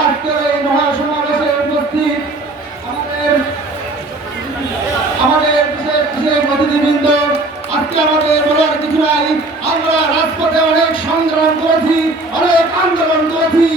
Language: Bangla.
আজকের এই মহাসমাবেশে উপস্থিত আমাদের বিশেষ অতিথিবৃন্দ, আজকে আমাদের বলার কিছু নাই। আমরা রাজপথে অনেক সংগ্রাম করেছি, অনেক আন্দোলন করেছি,